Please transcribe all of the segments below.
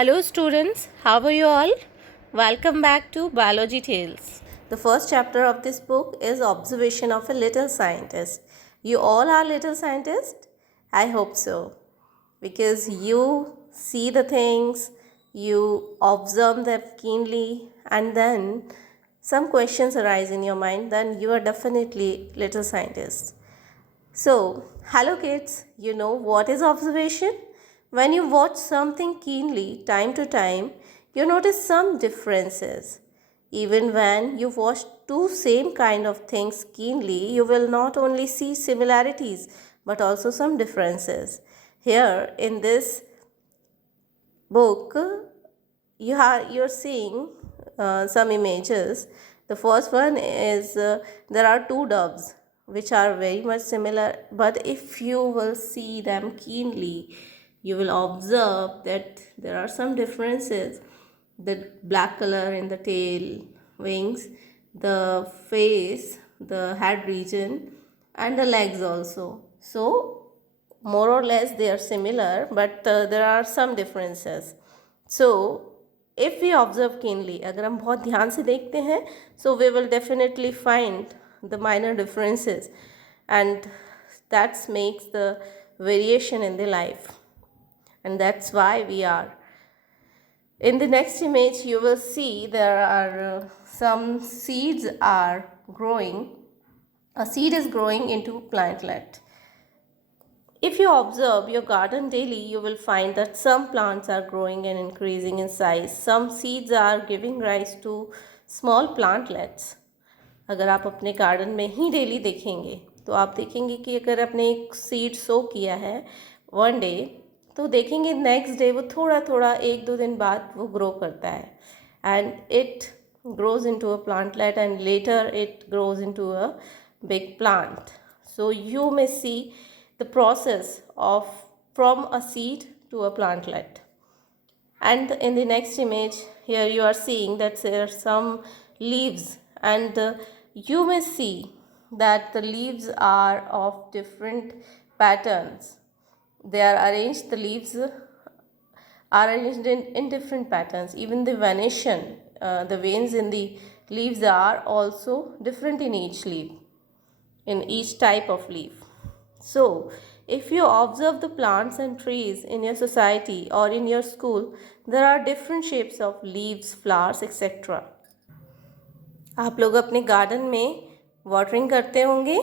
Hello students, how are you all? Welcome back to Biology Tales. The first chapter of this book is Observation of a Little Scientist. You all are little scientists? I hope so. Because you see the things, you observe them keenly, and then some questions arise in your mind, then you are definitely little scientists. So, hello kids, you know what is observation? When you watch something keenly time to time, you notice some differences. Even when you watch two same kind of things keenly, you will not only see similarities but also some differences. Here in this book, you're seeing some images. The first one is there are two doves which are very much similar, but if you will see them keenly, you will observe that there are some differences. The black color in the tail, wings, the face, the head region, and the legs also. So more or less they are similar, but there are some differences. So if we observe keenly, अगर हम बहुत ध्यान से देखते हैं, so we will definitely find the minor differences, and that makes the variation in the life, and that's why we are. In the next image, you will see there are some seeds are growing. A seed is growing into plantlet. If you observe your garden daily, you will find that some plants are growing and increasing in size. Some seeds are giving rise to small plantlets. अगर आप अपने garden में ही daily देखेंगे तो आप देखेंगे कि अगर आपने एक सीड सो किया है वन डे, तो देखेंगे नेक्स्ट डे वो थोड़ा थोड़ा एक दो दिन बाद वो ग्रो करता है, and it grows into a plantlet and later it grows into a big plant. So you may see the process of from a seed to a plantlet. And in the next image, here you are seeing that there are some leaves, and you may see that the leaves are of different patterns. They are arranged, the leaves are arranged in different patterns. Even the venation, the veins in the leaves are also different in each leaf, in each type of leaf. So, if you observe the plants and trees in your society or in your school, there are different shapes of leaves, flowers, etc. आप लोग अपने garden में watering करते होंगे.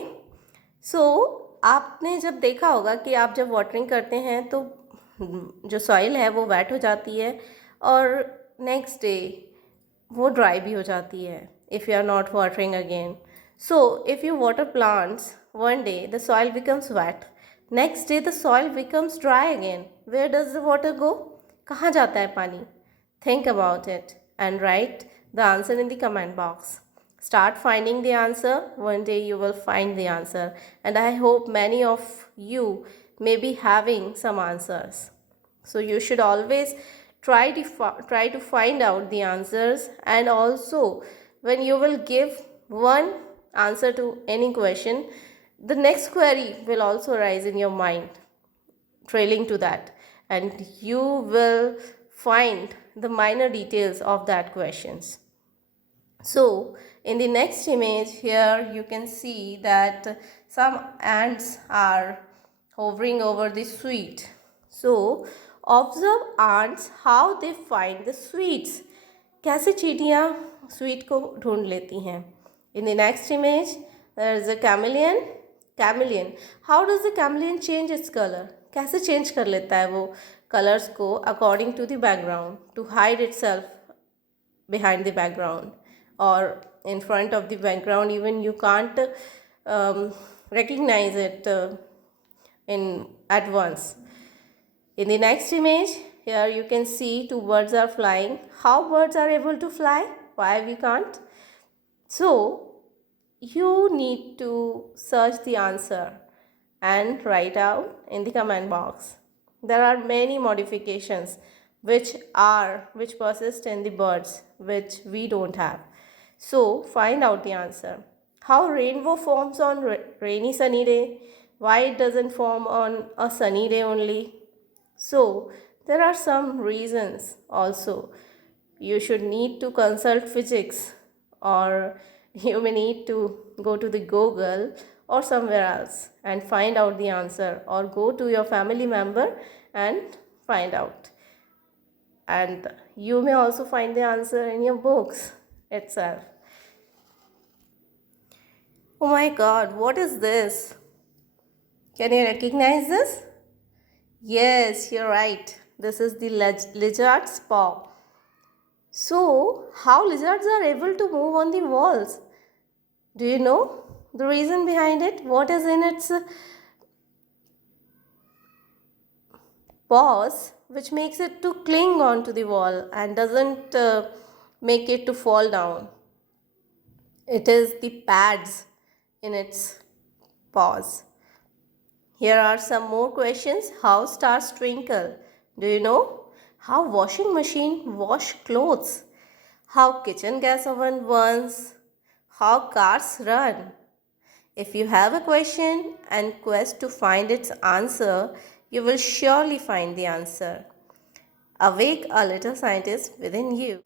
आपने जब देखा होगा कि आप जब वाटरिंग करते हैं तो जो सॉइल है वो वेट हो जाती है और नेक्स्ट डे वो ड्राई भी हो जाती है if you are not watering again. So if you water plants one day, the soil becomes wet. Next day the soil becomes dry again. Where does the water go? कहाँ जाता है पानी? Think about it and write the answer in the comment box. Start finding the answer. One day you will find the answer, and I hope many of you may be having some answers. So you should always try to find out the answers, and also when you will give one answer to any question, the next query will also arise in your mind trailing to that, and you will find the minor details of that questions. So in the next image, here you can see that some ants are hovering over the sweet. So observe ants how they find the sweets. कैसे चींटियाँ sweet को ढूंढ लेती हैं. In the next image, there is a chameleon. Chameleon. How does the chameleon change its color? कैसे change कर लेता है वो colors को according to the background to hide itself behind the background or in front of the background. Even you can't recognize it in at once. In the next image, here you can see two birds are flying. How birds are able to fly? Why we can't? So you need to search the answer and write out in the comment box. There are many modifications which persist in the birds which we don't have. So find out the answer. How rainbow forms on rainy sunny day? Why it doesn't form on a sunny day only? So there are some reasons also. You should need to consult physics, or you may need to go to the Google or somewhere else and find out the answer, or go to your family member and find out. And you may also find the answer in your books itself. Oh my god, what is this? Can you recognize this? Yes, you're right. This is the lizard's paw. So, how lizards are able to move on the walls? Do you know the reason behind it? What is in its paws which makes it to cling onto the wall and doesn't make it to fall down? It is the pads in its paws. Here are some more questions. How stars twinkle? Do you know? How washing machine wash clothes? How kitchen gas oven burns? How cars run? If you have a question and quest to find its answer, you will surely find the answer. Awake a little scientist within you.